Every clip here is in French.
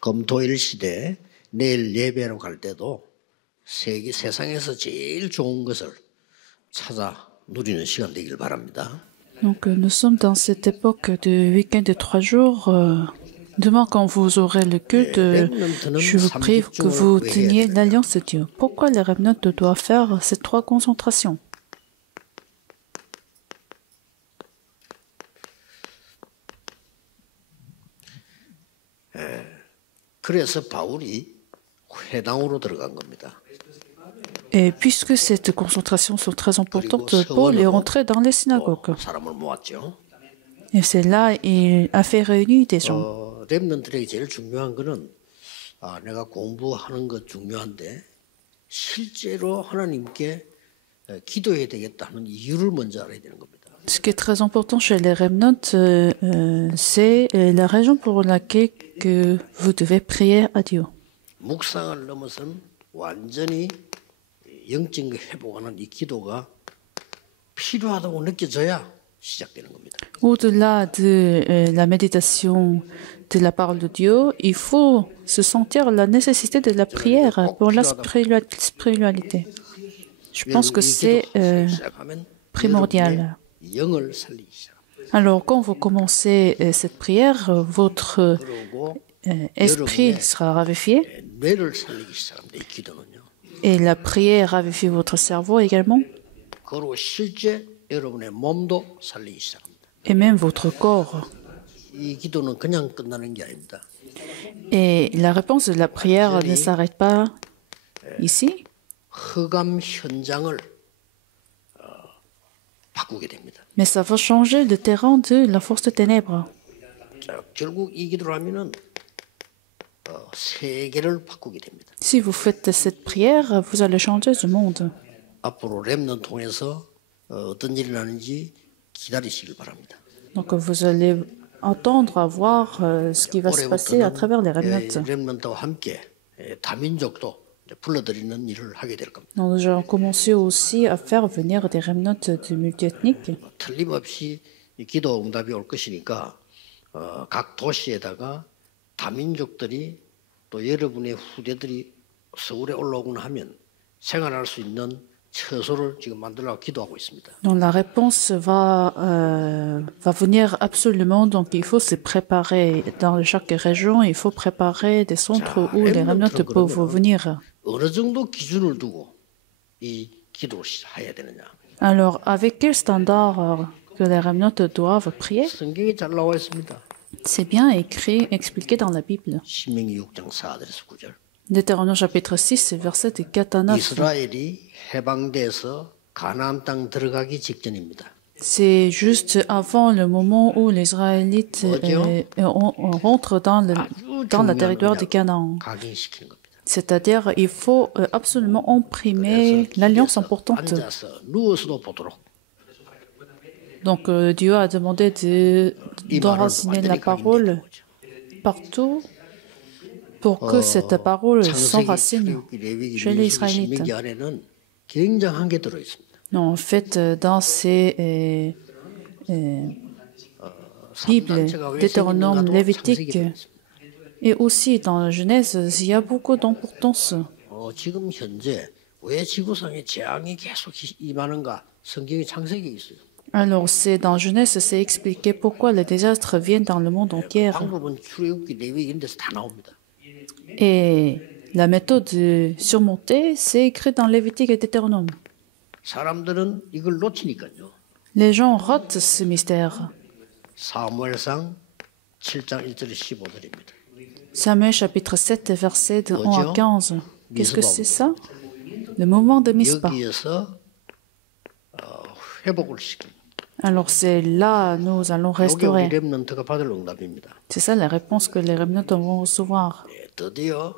검토일 시대 내일 예배로 갈 때도 세상에서 제일 좋은 것을 찾아 누리는 시간 되길 바랍니다. Donc, nous sommes dans cette époque de week-end de 3 jours. Demain, quand vous aurez le culte, je vous prie que vous teniez l'alliance de Dieu. Pourquoi les remnants doivent faire ces 3 concentrations? 그래서 바울이 회당으로 들어간 겁니다. Et puisque ces concentrations sont très importantes, Paul est rentré dans les synagogues. 사람을 모았죠. Et c'est là qu'il a fait réunir des gens. 렘넌트에게 제일 중요한 거는 내가 공부하는 것 중요한데 실제로 하나님께 기도해야 되겠다는 이유를 먼저 알아야 되는 겁니다. Ce qui est très important chez les remnants, c'est la raison pour laquelle que vous devez prier à Dieu. 묵상을 넘어선 완전히 영적 회복하는 이 기도가 필요하다고 느껴져야 시작되는 겁니다. Au-delà de la méditation de la parole de Dieu, il faut se sentir la nécessité de la prière pour la spiritualité. Je pense que c'est primordial. 영을 살리기 시작합니다. Alors, quand vous commencez cette prière, votre esprit sera ravifié 뇌를 살리기 시작합니다. 이 기도는요. et la prière ravifie votre cerveau également 그리고 실제 여러분의 몸도 살리기 시작합니다. et même votre corps. 이 기도는 그냥 끝나는 게 아닙니다. Et la réponse de la prière ne s'arrête pas ici. 흑암 현장을 바꾸게 됩니다. Mais ça va changer le terrain de la force de ténèbres. 자, 결국 이 기도를 하면은 세계를 바꾸게 됩니다. Si vous faites cette prière, vous allez changer le monde. 앞으로 렘넌 통해서 어떤 일이 나는지 기다리시길 바랍니다. Donc vous allez attendre à voir ce qui va se passer à travers les remnants. 렘넌트와 함께 다민족도 불러들이는 일을 하게 될 겁니다. Donc, nous allons commencer aussi à faire venir des remnants de multiethniques. 틀림없이 이 기도 응답이 올 것이니까 각 도시에다가 다민족들이 또 여러분의 후대들이 서울에 올라오거나 하면 생활할 수 있는 처소를 지금 만들려고 기도하고 있습니다. Donc la réponse va venir absolument. Donc il faut se préparer dans chaque région. Il faut préparer des centres où les remnants peuvent venir. 어느 정도 기준을 두고 이 기도를 해야 되느냐? Alors avec quel standard que les remnants doivent prier? 성경에 잘 나와 있습니다. C'est bien écrit, expliqué dans la Bible. 신명기 6장 4절에서 9절. Deutéronome chapitre 6, verset de 4 à 9. 이스라엘이 해방돼서 가나안 땅 들어가기 직전입니다. C'est juste avant le moment où les Israélites rentrent dans le territoire de Canaan. 각인시키는 겁니다. C'est-à-dire, il faut absolument imprimer l'alliance importante. 앉아서 누워서도 보도록. Donc, Dieu a demandé d'enraciner la parole partout pour que cette parole s'enracine chez les Israélites. 안에는 굉장한 게 들어 있습니다. Non, en fait, dans ces Bibles, Deutéronome, Lévitique, et aussi dans la Genèse, il y a beaucoup d'importance. 지금 현재 왜 지구상에 재앙이 계속 임하는가? 성경이 창세기에 있어요. Alors, c'est dans Genèse, c'est expliqué pourquoi les désastres viennent dans le monde entier. 방법은 출애굽기, 레위기 이런 데서 다 나옵니다. Et la méthode de surmonter, c'est écrit dans Lévitique et Deutéronome. 사람들은 이걸 놓치니까요. Les gens ratent ce mystère. 사무엘상 7장 1절에 15절입니다. Samuel chapitre 7, verset de 1 à 15. Qu'est-ce que c'est ça? Le moment de Mispa. 여기에서 회복을 시킵니다. Alors c'est là nous allons restaurer. 이게 우리 렘넌트가 받을 응답입니다. C'est ça la réponse que les remnants vont recevoir. 드디어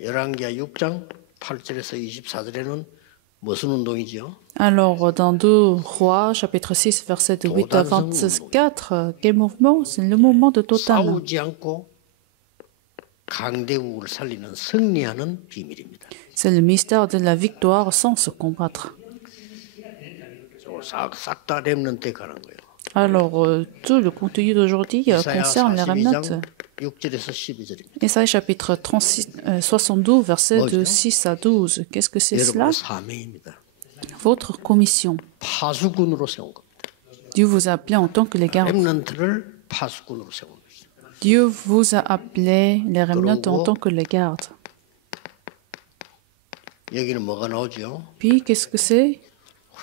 열왕기하 6장 8절에서 24절에는 무슨 운동이지요? Alors dans 2 Rois chapitre 6 verset de 8 à 24, quel mouvement? C'est le mouvement de Totan. 싸우지 않고 강대국을 살리는 승리하는 비밀입니다. C'est le mystère de la victoire sans se combattre. 싹 다 렘넌트에 가는 거예요. Alors tout le contenu d'aujourd'hui concerne les remnants. 6절에서 12절입니다. Ésaïe chapitre 72, versets de 6 à 12. Qu'est-ce que c'est cela? 여러분의 사명입니다. Votre commission. 파수꾼으로 세운 겁니다. Dieu vous a appelé en tant que les gardes. 렘넌트를 파수꾼으로 세운 겁니다. Dieu vous a appelé les remnants en tant que les gardes. 여기는 뭐가 나오죠? Puis, qu'est-ce que c'est?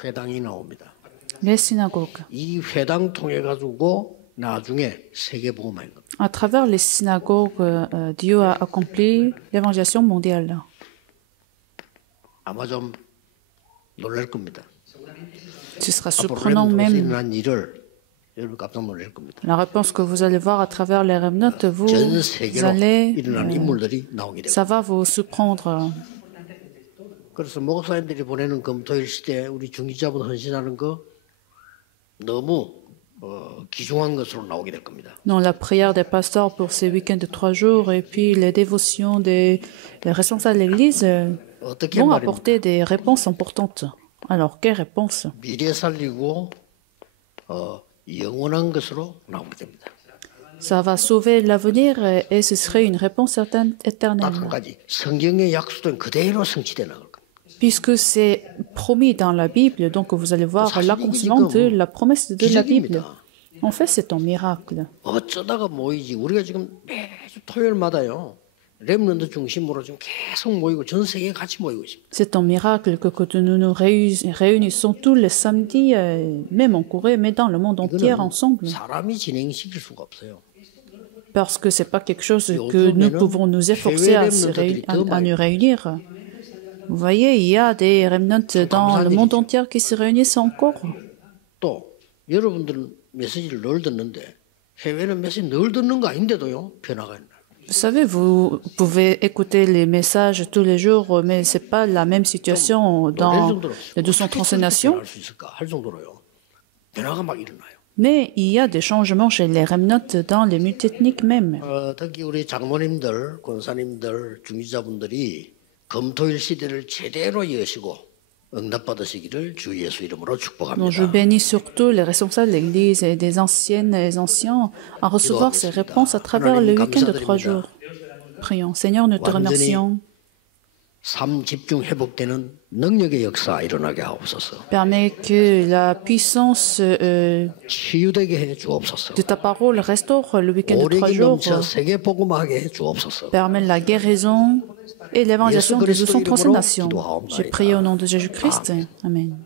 회당이 나옵니다. Les synagogues. 이 회당 통해 가지고 나중에 세계복음화인 겁니다. À travers les synagogues, Dieu a accompli l'évangélisation mondiale. 아마 좀 놀랄 겁니다. Ce sera 앞으로 surprenant 렘넌트에서 même. 일어난 일을 여러분 깜짝 놀랄 겁니다. La réponse que vous allez voir à travers les remnants, vous 전 세계로 allez, 일어난 인물들이 나오게 됩니다. ça va vous surprendre. 그래서 목사님들이 보내는 금토일 시대 우리 중기자분 헌신하는 거 너무 귀중한 것으로 나오게 될 겁니다. Dans la prière des pasteurs pour ces week-ends de 3 jours et puis les dévotions des responsables de l'Église 어떻게 vont 말입니까? apporter des réponses importantes. Alors, quelles réponses? 미래 살리고 영원한 것으로 나오게 됩니다. Ça va sauver l'avenir et ce serait une réponse éternelle. 딱 한 가지 성경에 약속된 그대로 성취돼 나갈 겁니다. Puisque c'est promis dans la Bible, donc vous allez voir l'accomplissement de la promesse de la Bible. En fait, c'est un miracle. 어쩌다가 모이지 우리가 지금 매주 토요일마다요. 렘넌트 중심으로 지금 계속 모이고 전 세계에 같이 모이고 있습니다. C'est un miracle que nous nous réunissons tous les samedis, même en Corée, mais dans le monde entier ensemble. 사람이 진행시킬 수가 없어요. Parce que c'est pas quelque chose que nous pouvons nous efforcer à nous réunir. Vous voyez, il y a des remnants dans le monde entier qui se réunissent encore. 또 여러분들은 메시지를 늘 듣는데 해외는 메시지 늘 듣는 거 아닌데도요 변화가 있나요? Vous savez, vous pouvez écouter les messages tous les jours, mais c'est pas la même situation dans les 230 nations. 할 수 있을까 할 정도로요 변화가 막 일어나요. Mais il y a des changements chez les remnants dans les multiethniques même. 특히 우리 장모님들, 권사님들, 중지자분들이 금토일 시대를 제대로 여시고 응답받으시기를 주 예수 이름으로 Donc je 축복합니다. bénis surtout les responsables de l'Église et des anciennes et des anciens à recevoir ces réponses à travers le week-end de 3 jours. Prions. Seigneur, nous te remercions. 삶 집중 회복되는 능력의 역사 일어나게 하옵소서. Permets que la puissance 치유되게 해 주옵소서. de ta parole restaure le week-end de 3 오력이 jours. 넘쳐 세계 복음하게 해 주옵소서. Permets la guérison et l'évangélisation des 230 nations. J'ai prié au nom de Jésus-Christ. Amen.